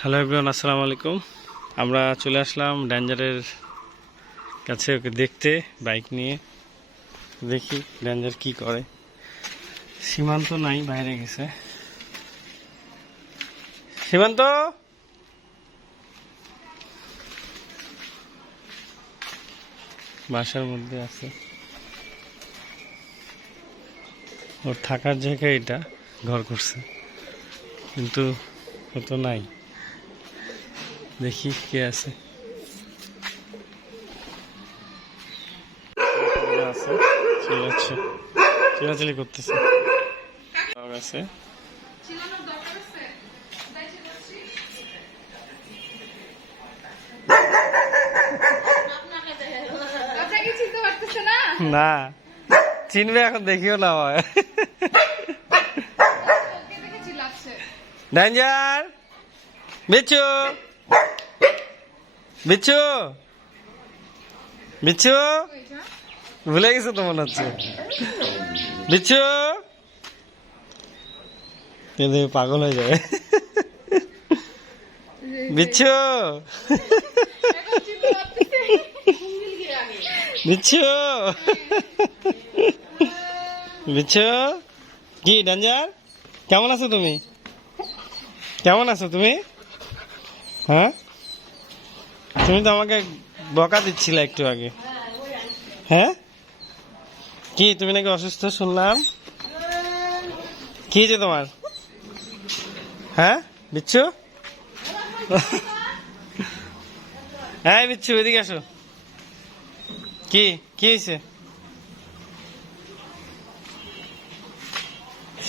Hello everyone আসসালামু আলাইকুম আমরা চলে আসলাম ড্যাঞ্জারের কাছে ওকে দেখতে বাইক নিয়ে। দেখি ড্যাঞ্জার কি করে। সীমান্ত নাই, বাইরে গেছে। সীমান্ত! বাসার মধ্যে আছে। ওর থাকার জায়গা এটা, ঘর করছে। কিন্তু ও তো নাই। দেখি কে আছে। ওরা আছে। চিল্লাচ্ছে চিল্লাচিল্লি করতেছে আছে। চিলানোর দরকার আছে? তাই চিলাচ্ছি আপনাকে চিনতে পারতেছে না? না। চিনবে এখন দেখিও না হয়। ডেঞ্জার! বিচ্ছু বিচ্ছু বিচ্ছু ভুলে গেছো তো মনে হচ্ছে। বিচ্ছু কিন্তু পাগল হয়ে যাবে। বিচ্ছু বিচ্ছু বিচ্ছু কি, ডেঞ্জার? কেমন আছো তুমি? কেমন আছো তুমি? হ্যাঁ? তুমি তো আমাকে বকা দিচ্ছিলে একটু আগে। হ্যাঁ? কি, তুমি নাকি অসুস্থ শুনলাম? কি হয়েছে তোমার? হ্যাঁ? বিচ্ছু? হ্যাঁ বিচ্ছু, এদিকে আসো। কি কি হয়েছে?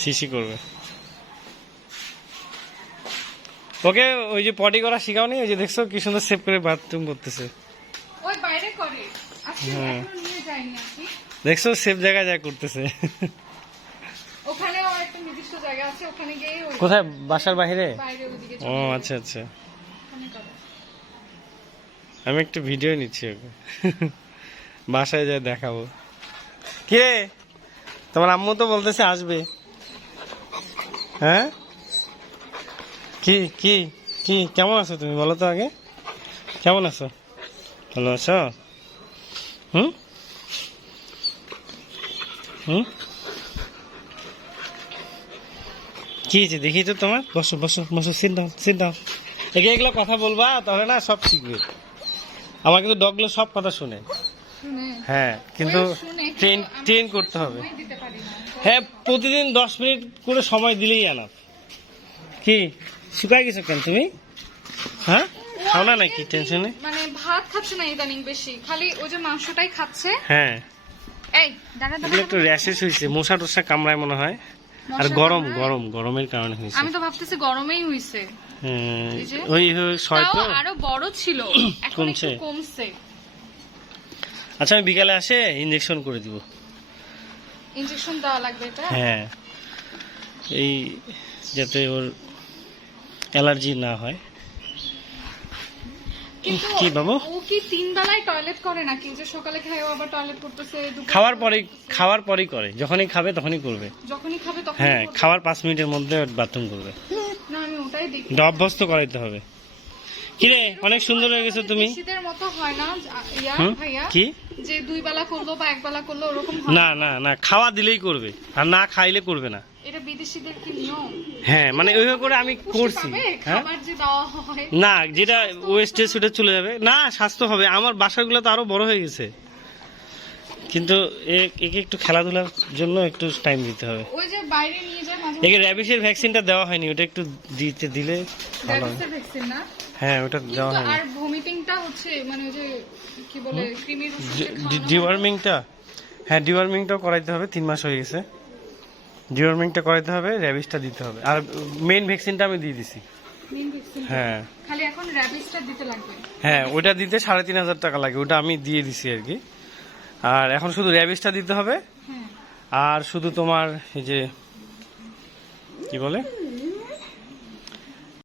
শিশি করবে। ওকে ওই যে পটি করা শিখাওনি ওই যে দেখছ কি সুন্দর সেভ করে বাথরুম করতেছে। ওই বাইরে করে। হ্যাঁ। নিয়ে যায়নি আর দেখছ সেভ জায়গায় যা করতেছে। ওখানেও একটা নির্দিষ্ট জায়গা আছে ওখানে গিয়ে কোথায়? বাসার বাইরে? বাইরে ও আচ্ছা আচ্ছা। আমি একটা ভিডিও নিচ্ছি ওকে। বাসায় যা দেখাবো। কে তোমার আম্মু তো বলতেছে আসবে। হ্যাঁ? কি কি কি কেমন আছো তুমি? বলো তো আগে। কেমন আছো? ভালো আছো? হুম? হুম? কি হয়েছে? দেখি তো তোমার। বসো বসো বসো সিট ডাউন সিট ডাউন একে এগুলো কথা বলবা তাহলে না সব শিখবে। আমার কিন্তু ডগগুলো সব কথা শুনে। হ্যাঁ কিন্তু ট্রেন ট্রেন করতে হবে। হ্যাঁ প্রতিদিন দশ মিনিট করে সময় দিলেই আনা কি? শুকাই গেছো কেন তুমি? হ্যাঁ? খাও না নাকি? টেনশনে মানে ভাত খাচ্ছে না ইদানিং বেশি। খালি ওই যে মাংসটাই খাচ্ছে। হ্যাঁ। এই দাঁড়া দাঁড়া একটু র্যাশেস হয়েছে মশা টসা কামড়ায় মনে হয়। আর গরম গরম গরমের কারণে হয়েছে আমি তো ভাবতেছি গরমেই হইছে। হ্যাঁ, ওই ওই তো। আরও বড় ছিল। এখন কমছে? একটু কমছে। আচ্ছা আমি বিকালে আসে ইঞ্জেকশন করে দিব। ইনজেকশন দেওয়া লাগবে এটা? হ্যাঁ। এই যাতে ওর অ্যালার্জি না হয়। কি বাবু? ও কি তিন বেলায় টয়লেট করে নাকি? যে সকালে খায় ও আবার টয়লেট করতেছে খাওয়ার পরেই খাওয়ার পরেই করে। যখনই খাবে তখনই করবে। যখনই খাবে তখন হ্যাঁ খাওয়ার পাঁচ মিনিটের মধ্যে বাথরুম করবে। না আমি ওটাই দেখি। অভ্যস্ত করাইতে হবে। কিরে অনেক সুন্দর হয়ে গেছো তুমি। বিদেশিদের মতো হয় না ইয়া ভাইয়া। কি? যে দুই বেলা করল বা এক বেলা করল ওরকম না না না খাওয়া দিলেই করবে। আর না খাইলে করবে না। এটা বিদেশিদের কি নিয়ম? হ্যাঁ মানে ওইভাবে করে আমি করছি হ্যাঁ? খাবার যে দেওয়া হয় না যেটা ওয়েস্টে সেটা চলে যাবে। না স্বাস্থ্য হবে। আমার বাসাগুলো তো আরও বড় হয়ে গেছে। কিন্তু একে একটু খেলাধুলার জন্য একটু টাইম দিতে হবে। ওই যে বাইরে নিয়ে যায় একে র্যাবিসের ভ্যাকসিনটা দেওয়া হয়নি ওটা একটু দিতে দিলে ভালো হয়। ভ্যাকসিন না? হ্যাঁ ওটা দেওয়া হয়নি। আর ভমিটিংটা হচ্ছে মানে ওই যে কি বলে ওষুধ খাওয়ানো ডিওয়ার্মিংটা হ্যাঁ ডিওয়ার্মিংটাও করাইতে হবে তিন মাস হয়ে গেছে। ডিওয়ার্মিংটা করাইতে হবে র্যাবিসটা দিতে হবে। আর মেইন ভ্যাকসিনটা আমি দিয়ে দিছি। হ্যাঁ। খালি এখন র্যাবিসটা দিতে লাগবে? হ্যাঁ ওটা দিতে সাড়ে তিন হাজার টাকা লাগে ওটা আমি দিয়ে দিছি আর কি। আর এখন শুধু র্যাবিসটা দিতে হবে। হ্যাঁ। আর শুধু তোমার এই যে কি বলে?